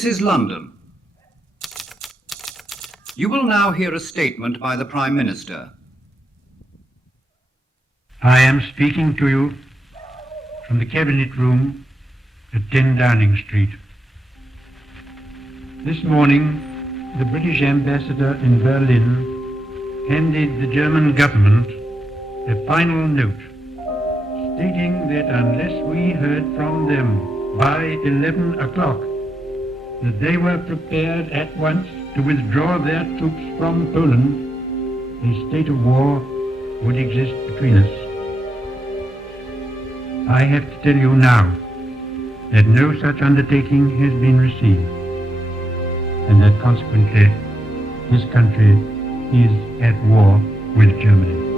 This is London. You will now hear a statement by the Prime Minister. I am speaking to you from the Cabinet Room at 10 Downing Street. This morning, the British ambassador in Berlin handed the German government a final note stating that unless we heard from them by 11 o'clock, that they were prepared at once to withdraw their troops from Poland, a state of war would exist between us. I have to tell you now that no such undertaking has been received, and that consequently this country is at war with Germany.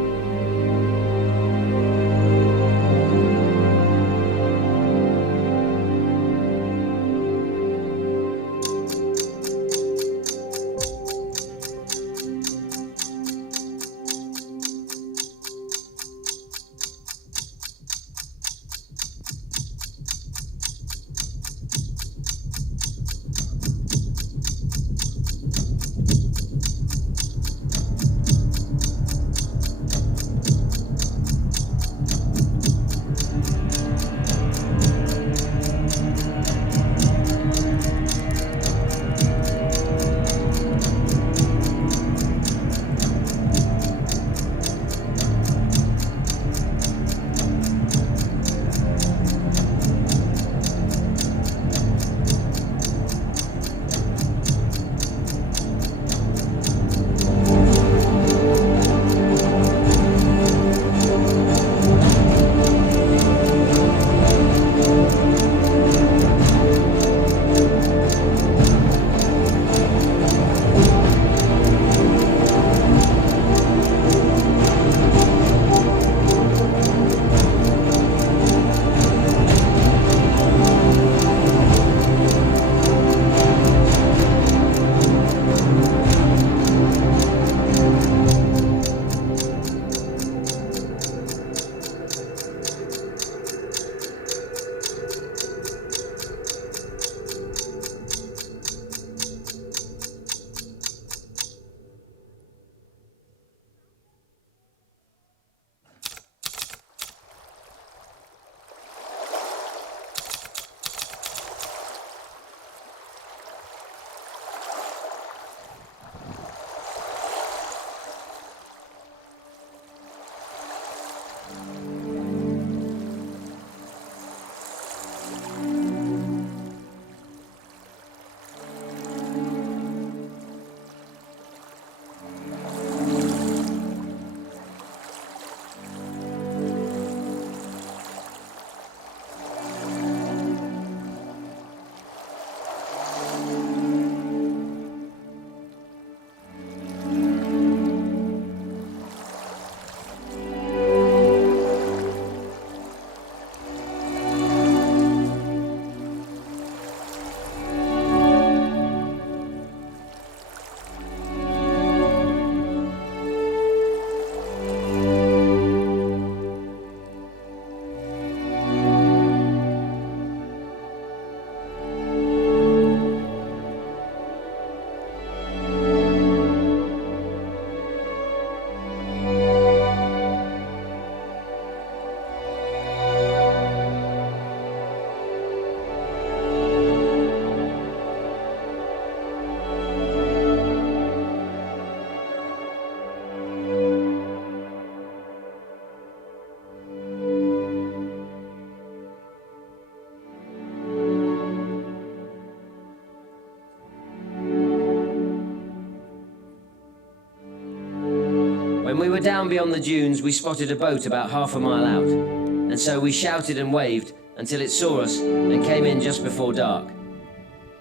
When we were down beyond the dunes, we spotted a boat about half a mile out, and so we shouted and waved until it saw us and came in just before dark.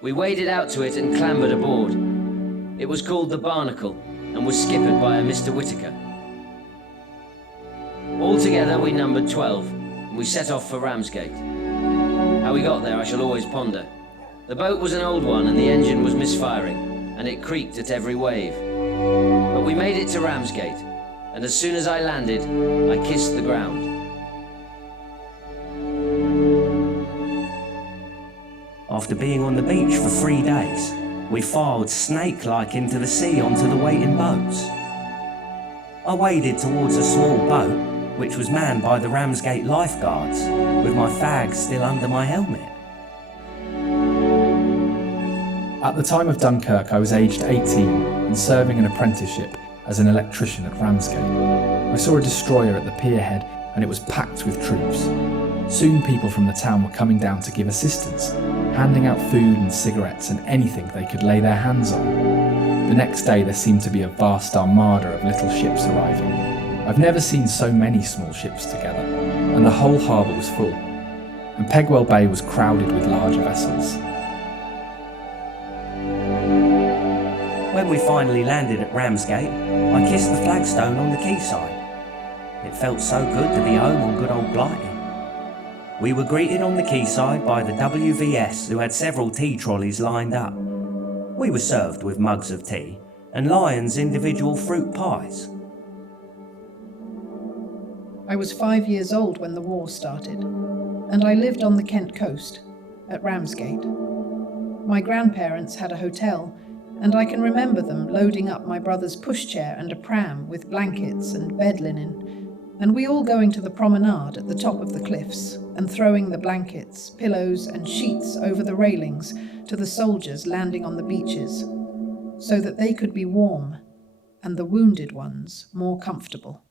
We waded out to it and clambered aboard. It was called the Barnacle and was skippered by a Mr. Whitaker. Altogether, we numbered 12, and we set off for Ramsgate. How we got there I shall always ponder. The boat was an old one and the engine was misfiring, and it creaked at every wave. But we made it to Ramsgate, and as soon as I landed, I kissed the ground. after being on the beach for 3 days, we filed snake-like into the sea onto the waiting boats. I waded towards a small boat, which was manned by the Ramsgate lifeguards, with my fag still under my helmet. At the time of Dunkirk, I was aged 18 and serving an apprenticeship as an electrician at Ramsgate. I saw a destroyer at the pierhead and it was packed with troops. Soon people from the town were coming down to give assistance, handing out food and cigarettes and anything they could lay their hands on. The next day there seemed to be a vast armada of little ships arriving. I've never seen so many small ships together, and the whole harbour was full, and Pegwell Bay was crowded with larger vessels. When we finally landed at Ramsgate, I kissed the flagstone on the quayside. It felt so good to be home on good old Blighty. We were greeted on the quayside by the WVS, who had several tea trolleys lined up. We were served with mugs of tea and Lyon's individual fruit pies. I was 5 years old when the war started, and I lived on the Kent coast, at Ramsgate. My grandparents had a hotel, and I can remember them loading up my brother's pushchair and a pram with blankets and bed linen, and we all going to the promenade at the top of the cliffs and throwing the blankets, pillows and sheets over the railings to the soldiers landing on the beaches, so that they could be warm and the wounded ones more comfortable.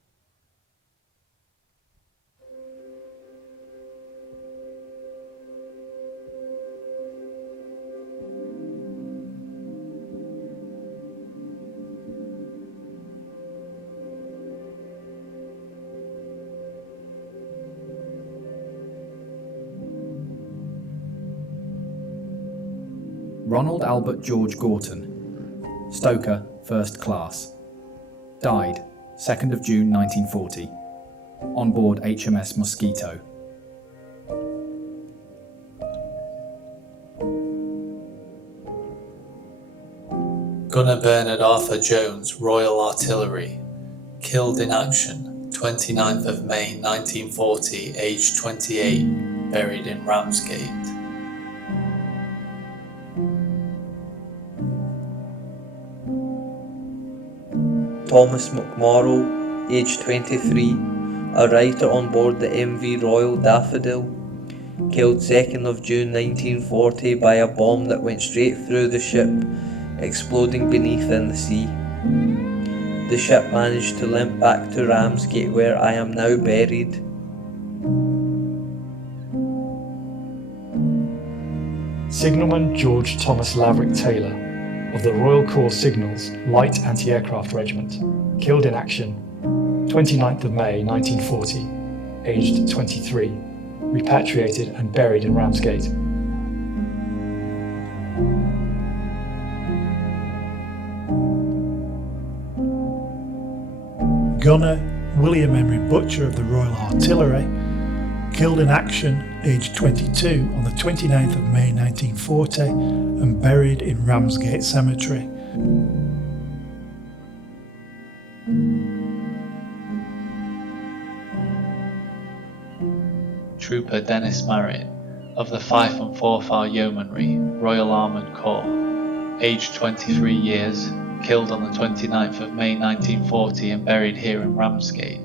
Ronald Albert George Gorton, stoker, 1st class. Died 2nd of June 1940, on board HMS Mosquito. Gunner Bernard Arthur Jones, Royal Artillery, killed in action 29th of May 1940, aged 28, buried in Ramsgate. Thomas McMorrow, aged 23, a writer on board the MV Royal Daffodil, killed 2nd of June 1940 by a bomb that went straight through the ship, exploding beneath in the sea. The ship managed to limp back to Ramsgate, where I am now buried. Signalman George Thomas Laverick Taylor, of the Royal Corps Signals Light Anti-Aircraft Regiment, killed in action 29th of May 1940, aged 23, repatriated and buried in Ramsgate. Gunner William Henry Butcher of the Royal Artillery, killed in action, aged 22, on the 29th of May 1940 and buried in Ramsgate Cemetery. Trooper Dennis Marriott, of the Fife and Forfar Yeomanry, Royal Armoured Corps, aged 23 years, killed on the 29th of May 1940 and buried here in Ramsgate.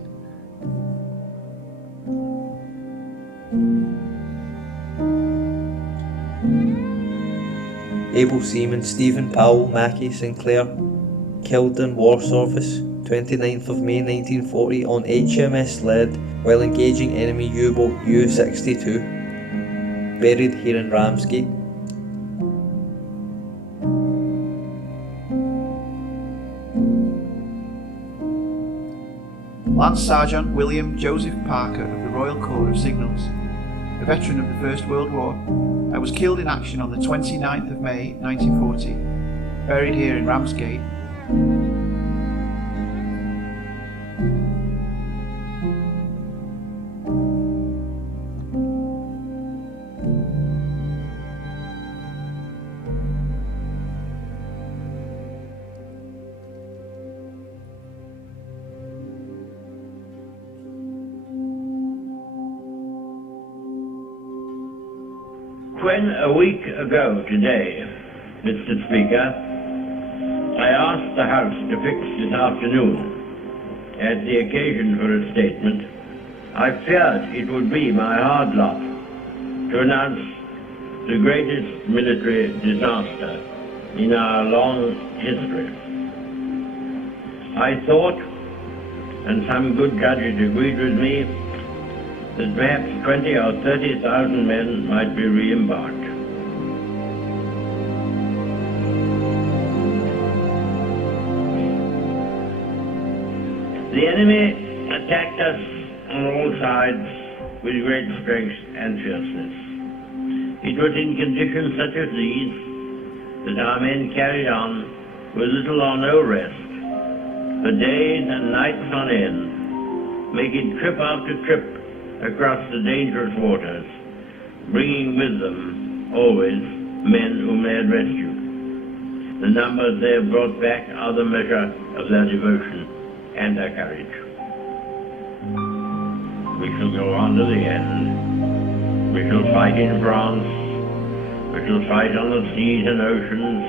Able Seaman Stephen Powell Mackey Sinclair, killed in war service 29th of May 1940 on HMS Lead while engaging enemy U-boat U-62, buried here in Ramsgate. Lance Sergeant William Joseph Parker of the Royal Corps of Signals, a veteran of the First World War. I was killed in action on the 29th of May 1940, buried here in Ramsgate. when a week ago today, Mr. Speaker, I asked the House to fix this afternoon as the occasion for a statement, I feared it would be my hard lot to announce the greatest military disaster in our long history. I thought, and some good judges agreed with me, that perhaps 20 or 30,000 men might be re-embarked. The enemy attacked us on all sides with great strength and fierceness. It was in conditions such as these that our men carried on with little or no rest, for days and nights on end, making trip after trip across the dangerous waters, bringing with them always men whom they had rescued. The numbers they have brought back are the measure of their devotion and their courage. We shall go on to the end. We shall fight in France. We shall fight on the seas and oceans.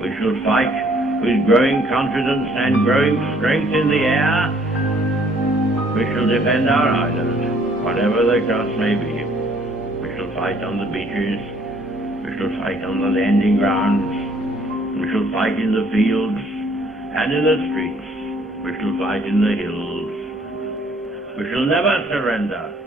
We shall fight with growing confidence and growing strength in the air. We shall defend our island, whatever the cost may be. We shall fight on the beaches. We shall fight on the landing grounds. We shall fight in the fields and in the streets. We shall fight in the hills. We shall never surrender.